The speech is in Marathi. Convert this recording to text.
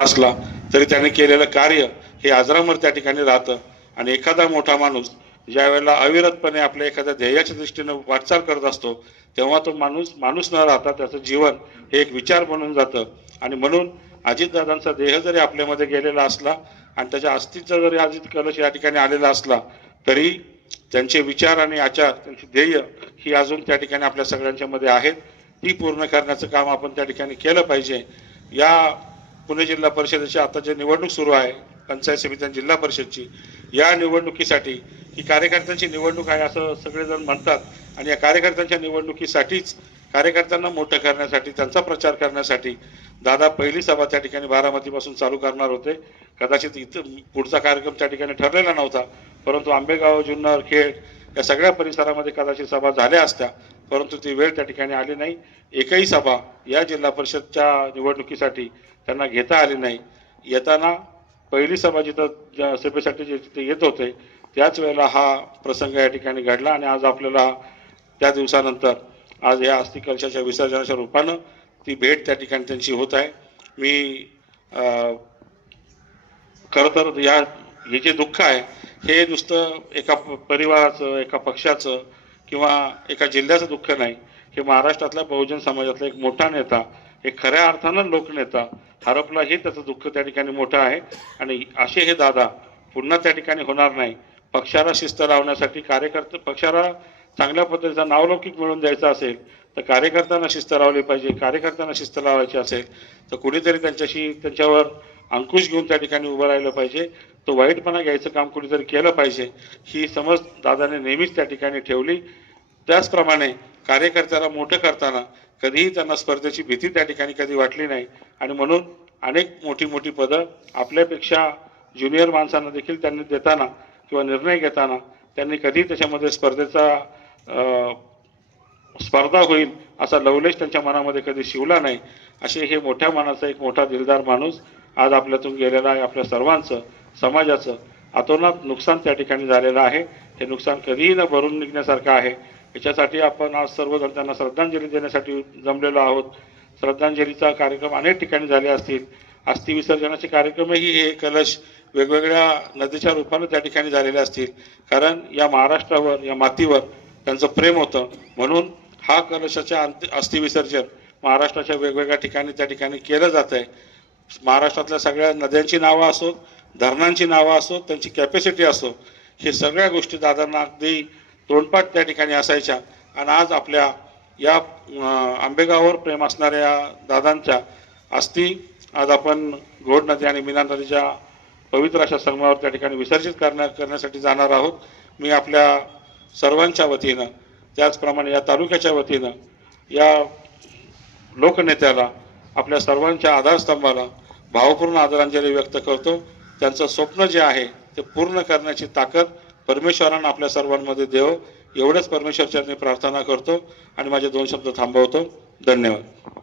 असला तरी त्याने केलेलं कार्य हे अजरामर त्या ठिकाणी राहतं. आणि एखादा मोठा माणूस ज्या वेळेला अविरतपणे आपल्या एखाद्या ध्येयाच्या दृष्टीने वाटचाल करत असतो तेव्हा तो माणूस माणूस न राहता त्याचं जीवन हे एक विचार बनून जातं. आणि म्हणून अजितदादांचा देह जरी आपल्यामध्ये गेलेला असला आणि त्याच्या अस्थिचा जरी अजित कलश या ठिकाणी आलेला असला तरी त्यांचे विचार आणि आचार, त्यांची ध्येय ही अजून त्या ठिकाणी आपल्या सगळ्यांच्या मध्ये आहेत. ती पूर्ण करण्याचं काम आपण त्या ठिकाणी केलं पाहिजे. या पुणे जिल्हा परिषदेची आता जे निवडणूक सुरू आहे, पंचायत समिती आणि जिल्हा परिषदची, या निवडणुकीसाठी ही कार्यकर्त्यांची निवडणूक आहे असं सगळेजण म्हणतात. आणि या कार्यकर्त्यांच्या निवडणुकीसाठीच, कार्यकर्त्यांना मोठं करण्यासाठी, त्यांचा प्रचार करण्यासाठी दादा पहिली सभा त्या ठिकाणी बारामतीपासून चालू करणार होते. कदाचित इथं पुढचा कार्यक्रम त्या ठिकाणी ठरलेला नव्हता, परंतु आंबेगाव, जुन्नर, खेड या सगळ्या परिसरामध्ये कदाचित सभा झाल्या असत्या, परंतु ती वेळ त्या ठिकाणी आली नाही. एकही सभा या जिल्हा परिषदच्या निवडणुकीसाठी त्यांना घेता आली नाही. येताना पहिली सभा जिथं सभेसाठी जिथे येत होते त्याच वेळेला हा प्रसंग या ठिकाणी घडला. आणि आज आपल्याला त्या दिवसानंतर आज या अस्थि कलशाच्या विसर्जनाच्या रूपानं ती भेट त्या ठिकाणी त्यांची होत आहे. मी खरं तर हे जे दुःख आहे हे नुसतं एका परिवाराचं, एका पक्षाचं किंवा एका जिल्ह्याचं दुःख नाही. हे महाराष्ट्रातल्या बहुजन समाजातला एक मोठा नेता, एक खऱ्या अर्थानं लोकनेता हरपला, हे त्याचं दुःख त्या ठिकाणी मोठं आहे. आणि असे हे दादा पुन्हा त्या ठिकाणी होणार नाही. पक्षाला शिस्त लावण्यासाठी, पक्षाला चांगल्या पद्धतीचा नावलौकिक मिळवून द्यायचा असेल तर कार्यकर्त्यांना शिस्त लावली पाहिजे. कार्यकर्त्यांना शिस्त लावायची असेल तर कुणीतरी त्यांच्यावर अंकुश घेऊन त्या ठिकाणी उभं राहिलं पाहिजे. तो वाईटपणा घ्यायचं काम कुणीतरी केलं पाहिजे, ही समज दादाने नेहमीच त्या ठिकाणी ठेवली. त्याचप्रमाणे कार्यकर्त्याला मोठं करताना कधीही त्यांना स्पर्धेची भीती त्या ठिकाणी कधी वाटली नाही. आणि म्हणून अनेक मोठी मोठी पदं आपल्यापेक्षा ज्युनियर माणसांना देखील त्यांनी देताना किंवा निर्णय घेताना त्यांनी कधी त्याच्यामध्ये स्पर्धा होईल असा लवलेश त्यांच्या मनामध्ये कधी शिवला नाही. असे हे मोठ्या मनाचा एक मोठा दिलदार माणूस आज आपल्यातून गेलेला आहे. आपल्या सर्वांचं, समाजाचं अतोनात नुकसान त्या ठिकाणी झालेलं आहे. हे नुकसान कधीही न भरून निघण्यासारखं आहे. याच्यासाठी आपण आज सर्वजण त्यांना श्रद्धांजली देण्यासाठी जमलेलो आहोत. श्रद्धांजलीचा कार्यक्रम अनेक ठिकाणी झाले असतील. अस्थि विसर्जनाचे कार्यक्रमही हे कलश वेगवेगळ्या नदीच्या रूपाने त्या ठिकाणी झालेले असतील. कारण या महाराष्ट्रावर, या मातीवर त्यांचं प्रेम होतं. म्हणून हा कलशाच्या अस्थि विसर्जन महाराष्ट्राच्या वेगवेगळ्या ठिकाणी त्या ठिकाणी केलं जात आहे. महाराष्ट्रातल्या सगळ्या नद्यांची नावं असो, धरणांची नावं असो, त्यांची कॅपॅसिटी असो, हे सगळ्या गोष्टी दादांना अगदी तोंडपाठ त्या ठिकाणी असायच्या. आणि आज आपल्या या आंबेगाववर प्रेम असणाऱ्या दादांच्या अस्थी आज आपण घोड नदी आणि मीना नदीच्या पवित्र अशा संगमावर त्या ठिकाणी विसर्जित करण्यासाठी जाणार आहोत. मी आपल्या सर्वांच्या वतीनं, त्याचप्रमाणे या तालुक्याच्या वतीनं या लोकनेत्याला, आपल्या सर्वांच्या आधारस्तंभाला भावपूर्ण आदरांजली व्यक्त करतो. त्यांचं स्वप्न जे आहे ते पूर्ण करण्याची ताकद परमेश्वरानं आपल्या सर्वांमध्ये देव, एवढंच परमेश्वरचरणी प्रार्थना करतो आणि माझे 2 शब्द थांबवतो. धन्यवाद.